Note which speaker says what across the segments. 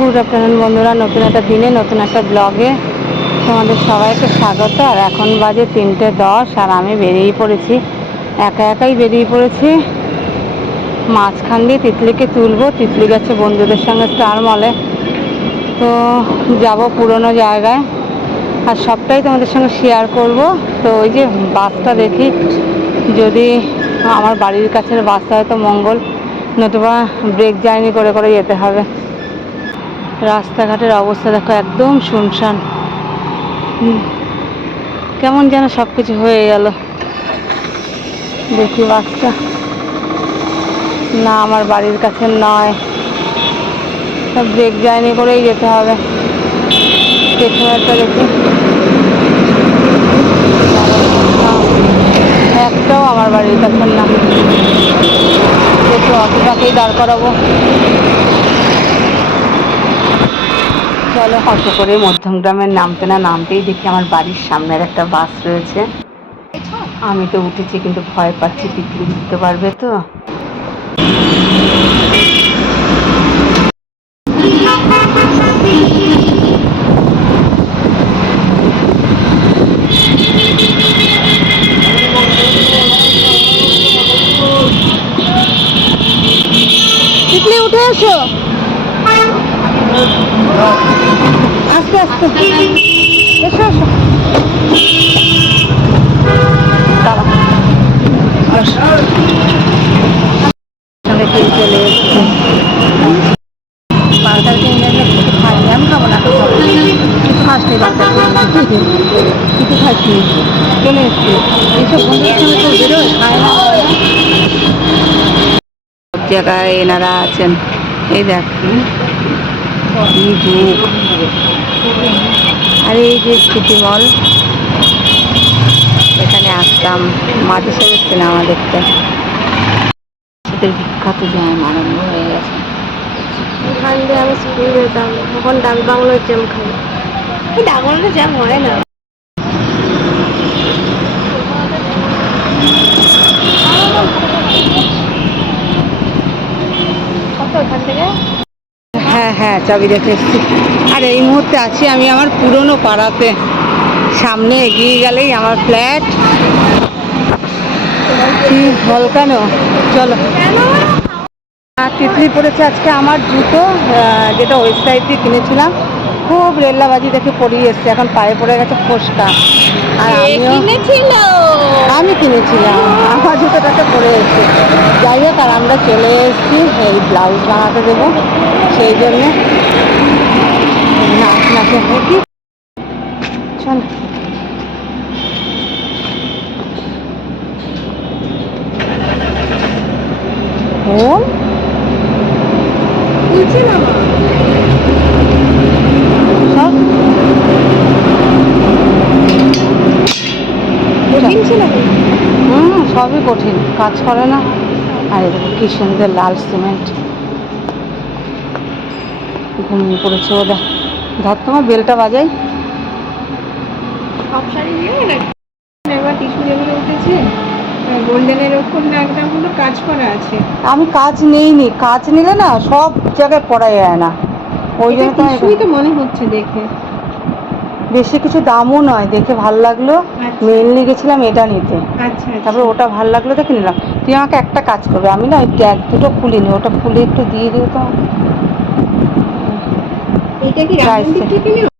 Speaker 1: Good afternoon বন্ধুরা, নতুন একটা দিনে, নতুন একটা ব্লগে তোমাদের সবাইকে স্বাগত। আর এখন বাজে তিনটে দশ, আর আমি বেরিয়ে পড়েছি। একা একাই বেরিয়ে পড়েছি। মাঝখান দিয়ে তিতলিকে তুলবো। তিতলি গেছে বন্ধুদের সঙ্গে স্টার মলে তো যাব পুরনো জায়গায়। আর সবটাই তোমাদের সঙ্গে শেয়ার করব। তো ওই যে বাসটা দেখি, যদি আমার বাড়ির কাছের বাসটা হয়তো মঙ্গল, নতুবা ব্রেক জার্নি করে করে যেতে হবে। রাস্তাঘাটের অবস্থা দেখো একদম শুনশান। কেমন যেন সব কিছু হয়ে গেল। দেখি বাসটা না, আমার বাড়ির কাছে নয়। সব ব্রেক জার্নি করেই যেতে হবে। পেছনেরটা দেখি। একটাও আমার বাড়ির কাছে না। একটু অটোটাকেই দাঁড় করাবো। চলো অটো করে মধ্যমগ্রামের নামতে না নামতেই দেখি আমার বাড়ির সামনের একটা বাস রয়েছে। আমি তো উঠেছি কিন্তু ভয় পাচ্ছি তিতলি দিতে পারবে তো? চলে এসছে। বারোটার দিন গেলে কিছু কিছু খাস চলে এসছি। এইসব বন্ধুদের সঙ্গে কেউ বেরোয়, খায় সব জায়গায় এনারা আছেন। এই দেখ। আর এই যে সিটি মল। আসতাম। মাঝে সাথে সিনেমা দেখতে। ওদের বিখ্যাত জ্যাম আরম্ভ হয়ে গেছে।
Speaker 2: ওখান দিয়ে আমি স্কুল যেতাম। তখন ডাক বাংলোর জ্যাম খাই। ডাক বাংলোর জ্যাম হয় না। ওখান
Speaker 1: হ্যাঁ হ্যাঁ চাবি রেখে এসছি। আর এই মুহূর্তে আছি আমি আমার পুরনো পাড়াতে। সামনে এগিয়ে গেলেই আমার ফ্ল্যাট। কি হল কেন? চলো। তিতলি পড়েছে আজকে আমার জুতো যেটা ওয়েবসাইট দিয়ে কিনেছিলাম। খুব রেল্লাবাজি দেখে পরিয়ে এসছে এখন পায়ে পড়ে গেছে ফোসকা। আর আমিও আমি কিনেছিলাম আমার জুতোটাতে পরে এসেছি। যাই হোক আর আমরা চলে এসেছি এই ব্লাউজ বানাতে দেবো সেই জন্যে। নাচ নাচে চল। হুম সবই কঠিন। কাজ করে না। আর এই দেখো কি সুন্দর লাল সিমেন্ট। ঘুমিয়ে পড়েছে ওদের ধর তোমার বেলটা বাজাই।
Speaker 2: সব শাড়ি নিয়ে না টিস্যু যেগুলো উঠেছে গোল্ডেনের ওপর না একটা হলো কাজ করা আছে।
Speaker 1: আমি কাজ নেইনি কাজ নিলে না সব জায়গায় পড়া যায় না। ওই জন্য তো আমি
Speaker 2: তো মনে হচ্ছে দেখে।
Speaker 1: বেশি কিছু দামও নয় দেখে ভালো লাগল।
Speaker 2: আচ্ছা।
Speaker 1: মেনলি গেছিলাম এটা নিতে।
Speaker 2: আচ্ছা
Speaker 1: তারপরে ওটা ভালো লাগল দেখে নিলাম। তুই আমাকে একটা কাজ করবে আমি না ওই ট্যাগ দুটো খুলিনি ওটা খুলে একটু দিয়ে দিও তো
Speaker 2: এটা কি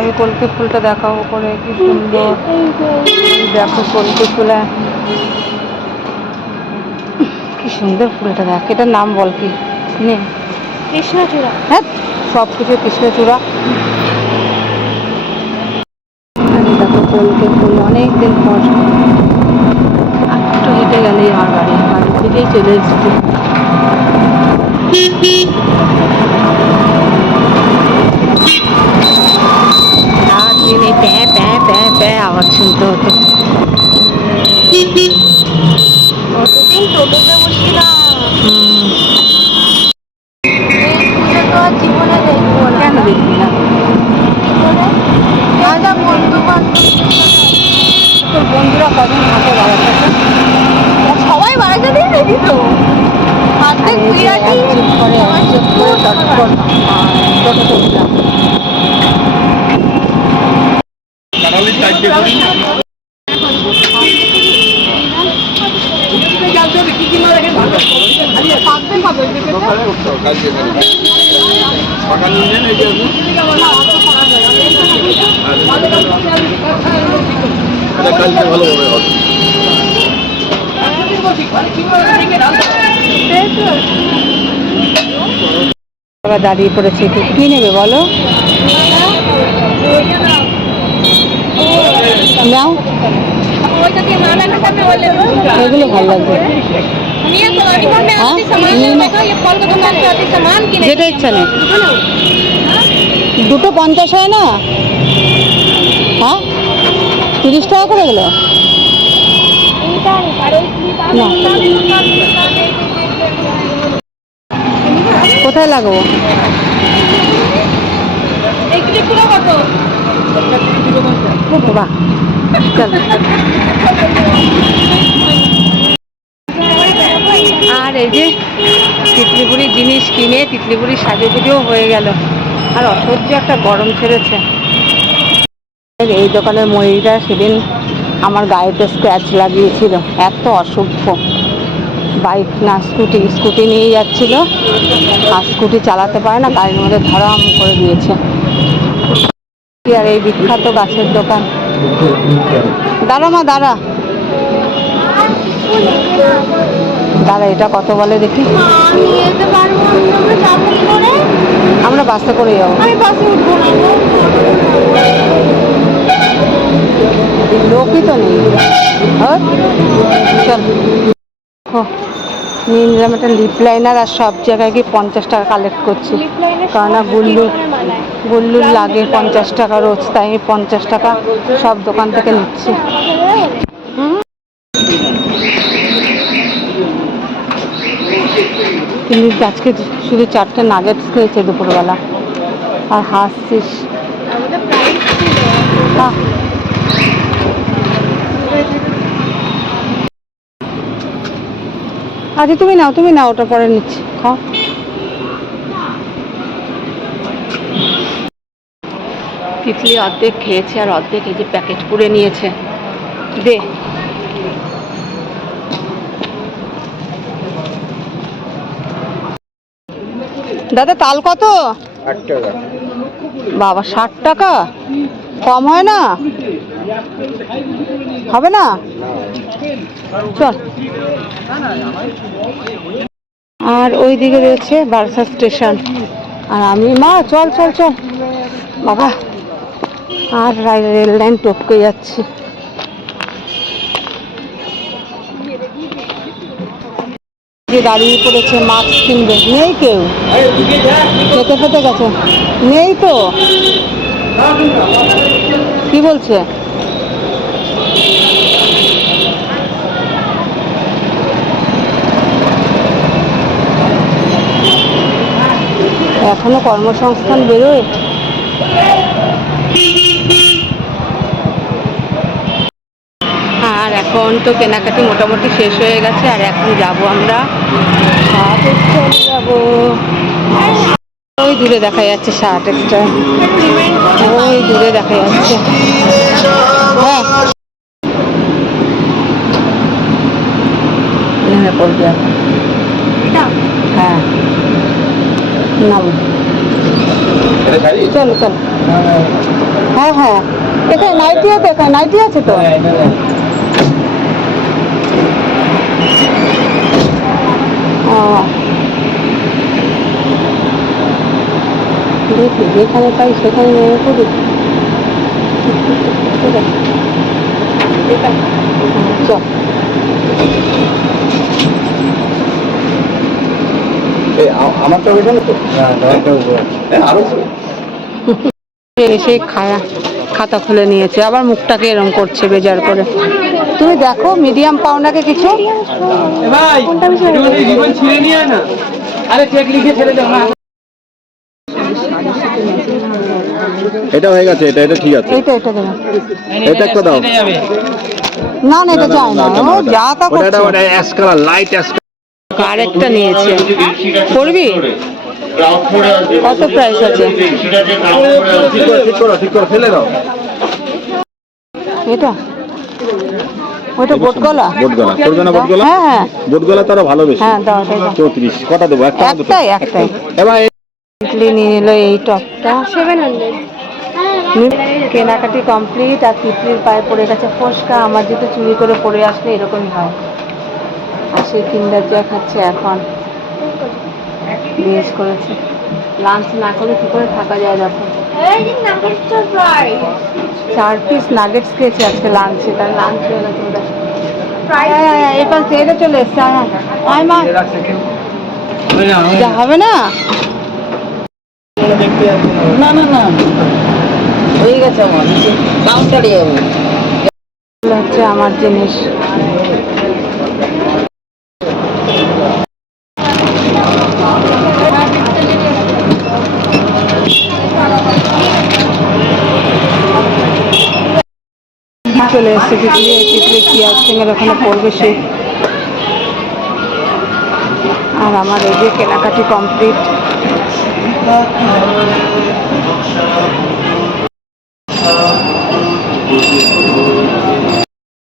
Speaker 1: আমি কলকে ফুলটা দেখাবো করে কি সুন্দর। দেখো কলকে ফুলে। কি সুন্দর ফুলটা দেখ এটার নাম বল কি? নে।
Speaker 2: কৃষ্ণচূড়া।
Speaker 1: হ্যাঁ সব কিছু কৃষ্ণচূড়া দেখো কলকে ফুল অনেক দিন পর। একটু হেঁটে গেলেই আমার বাড়ি বাড়ি থেকেই চলে এসেছি সারাদিন এই প্যাঁ প্যাঁ প্যাঁ প্যাঁ আওয়াজ শুনতে হতো
Speaker 2: কতদিন টোটোতে বসছিলাম। বান্ধব
Speaker 1: তোর বন্ধুরা কজন থাকে বাবার
Speaker 2: সবাই বাড়াতে দিয়ে দেখি তো। সবাই
Speaker 1: করে টোটোতে দাঁড়িয়ে পড়েছে কি নেবে বলো? নাও এগুলো ভালো লাগবে যেটা ইচ্ছা নেই দুটো পঞ্চাশ হয় না হ্যাঁ তিরিশ টাকা করে গেলো কোথায় লাগাবো চল। আর এই যে তিতলিপুরির জিনিস কিনে তিতলিপুরির সাজে পুজোও হয়ে গেল। আর অসহ্য একটা গরম ছেড়েছে। এই দোকানের মহিলা সেদিন আমার গায়েতে স্ক্র্যাচ লাগিয়েছিল। এত অসভ্য। বাইক না, স্কুটি স্কুটি নিয়ে যাচ্ছিল। আর স্কুটি চালাতে পারে না, গাড়ির মধ্যে ধরাম করে দিয়েছে। আর এই বিখ্যাত গাছের দোকান? দাঁড়া মা দাঁড়া। দাঁড়া এটা কত বলে দেখি?
Speaker 2: আমরা
Speaker 1: বাসে করে যাব। লোকই তো নেই? চল। নিলাম একটা লিপ লাইনার আর সব জায়গায় গিয়ে পঞ্চাশ টাকা কালেক্ট করছি। কারণ গুল্লু গুল্লুর লাগে পঞ্চাশ টাকা রোজ, তাই পঞ্চাশ টাকা সব দোকান থেকে নিচ্ছি। কিন্তু আজকে শুধু চারটে নাগেটস খেয়েছে দুপুরবেলা। আর হাসছিস। আচ্ছা তুমি নাও তুমি নাও, ওটা পরে নিচ্ছি, খাও। তিতলি অর্ধেক খেয়েছে আর অর্ধেক এই যে প্যাকেট করে নিয়েছে। দে। দাদা তাল কত? বাবা ষাট টাকা? কম হয় না? হবে না? চল। আর ওই দিকে রয়েছে বারসা স্টেশন। আর আমি মা চল চল চল। বাবা। আর রেল লাইন টপকে যাচ্ছি। দাঁড়িয়ে পড়েছে মাস্ক কিনবে। নেই কেউ? খেতে খেতে গেছে। নেই তো? কি বলছে? এখনও কর্মসংস্থান বেরোয়? এখন তো কেনাকাটি মোটামুটি শেষ হয়ে গেছে আর এখন যাব আমরা। শার্ট এক্সট্রা যাব। ওই দূরে দেখা যাচ্ছে শার্ট এক্সট্রা ওই দূরে দেখা যাচ্ছে। হ্যাঁ পড়বি হ্যাঁ। নাম।
Speaker 3: এটা
Speaker 1: চলো চলো। হ্যাঁ হ্যাঁ। এখানে নাইটি আছে এখানে নাইটি আছে তো? দেখি যেখানে পাই সেখানে নেমে পড়ি এসে খায়া খাতা খুলে নিয়েছে, আবার মুখটাকে এরম করছে বেজার করে। তুমি দেখো মিডিয়াম পাও নাকি কিছু
Speaker 4: ভাই একটুখানি ছিঁড়ে নিয়ে না। আরে চেক লিখে ছেড়ে দাও না
Speaker 3: এটা হয়ে গেছে এটা এটা ঠিক আছে।
Speaker 1: এইটা এটা দেবে।
Speaker 3: এটা একটা দাও।
Speaker 1: না না এটা চাই না। ও যা তা করছে।
Speaker 3: ওটা অ্যাশ কালার লাইট অ্যাশ
Speaker 1: আরেকটা নিয়েছে। করবি? কত প্রাইস আছে?
Speaker 3: ঠিক করো ঠিক করো ফেলে দাও।
Speaker 1: এটা? ওইটা বোটগলা।
Speaker 3: বোটগলা। করবে না বোটগলা?
Speaker 1: হ্যাঁ হ্যাঁ।
Speaker 3: বোটগলা তারা ভালো বেশি।
Speaker 1: হ্যাঁ দাও দাও দাও।
Speaker 3: চৌত্রিশ। কটা দেবো? একটা
Speaker 1: একটাই একটাই।
Speaker 3: এবার
Speaker 1: নিয়ে নিল এই টপটা।
Speaker 2: সেভেন হান্ড্রেড
Speaker 1: কেনাকাটি কমপ্লিট আর তিতলির পায়ে পড়ে গেছে ফসকা। আমার যেহেতু চুরি করে পড়ে আসলে এরকমই হয়। আর সেই কিন্ডার জয় খাচ্ছে এখন। বিয়েস করেছে। লাঞ্চ না করে কী করে থাকা যায় দেখো। চার পিস নাগেটস খেয়েছি আজকে লাঞ্চে তার লাঞ্চ হয়ে গেছে ওটা। এই পাশ এটা চলে এসছে। আমার আয় মা। যা হবে না?
Speaker 4: না না না। হয়ে গেছে আমার। কাউন্টারে
Speaker 1: হচ্ছে আমার জিনিস। চলে এসছে তিতলি এই পিয়াজ সিংয়ের ওখানে পড়বে সে। আর আমার এই যে কেনাকাটি কমপ্লিট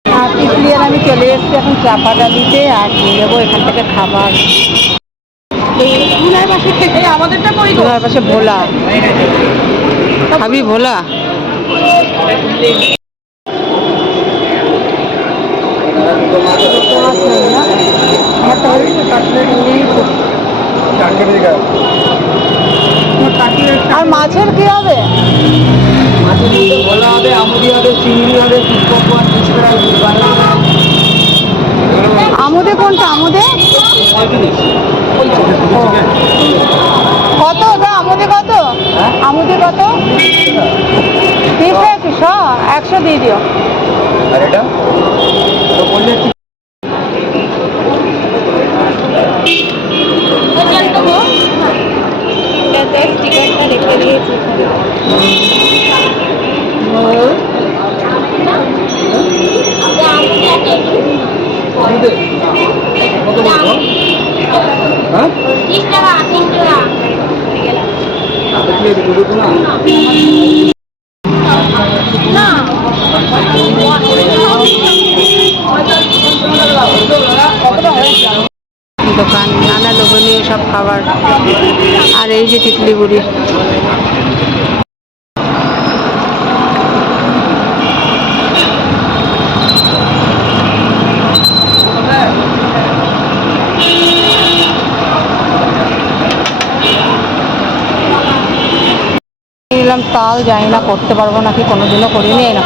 Speaker 1: আর তিতলি আর আমি চলে এসেছি এখন চাপা ডালিতে আর নিয়ে যাব এখান থেকে খাবার।
Speaker 2: আমাদেরটা কই
Speaker 1: তোমার পাশে ভোলা। খাবি ভোলা? আর মাছের কি হবে?
Speaker 4: মাছের মধ্যে ভোলা হবে আমুদি হবে চিংড়ি হবে
Speaker 1: আমুদে কোনটা, আমুদে? কত ওটা? আমুদে কত? আমুদে কত? তিরিশ একশো দিয়ে দিও।
Speaker 3: আর এটা
Speaker 4: তো বললে
Speaker 2: স্টিকারটা রেখে দিয়েছি
Speaker 4: আমুদে কত বলব হ্যাঁ দেখলে দুটো না
Speaker 1: দোকান নানা লোভনীয় সব খাবার। আর এই যে তিতলি বুড়ি। নিলাম তাল, জানি না, করতে পারব নাকি, কোনোদিনও করিনি না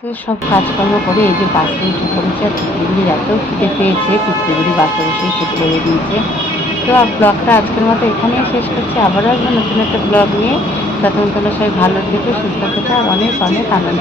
Speaker 1: তো সব কাজকর্ম করে এই যে বাসে উঠে পড়েছে, আর এত খিদে পেয়েছে পুকুরগুলি বাসে বসে খেতে দিয়েছে। তো আর ব্লগটা আজকের মতো এখানেই শেষ করছি। আবারও আসব নতুন একটা ব্লগ নিয়ে। তখন তোমরা সবাই ভালো থেকো, সুস্থ থেকো অনেক অনেক আনন্দ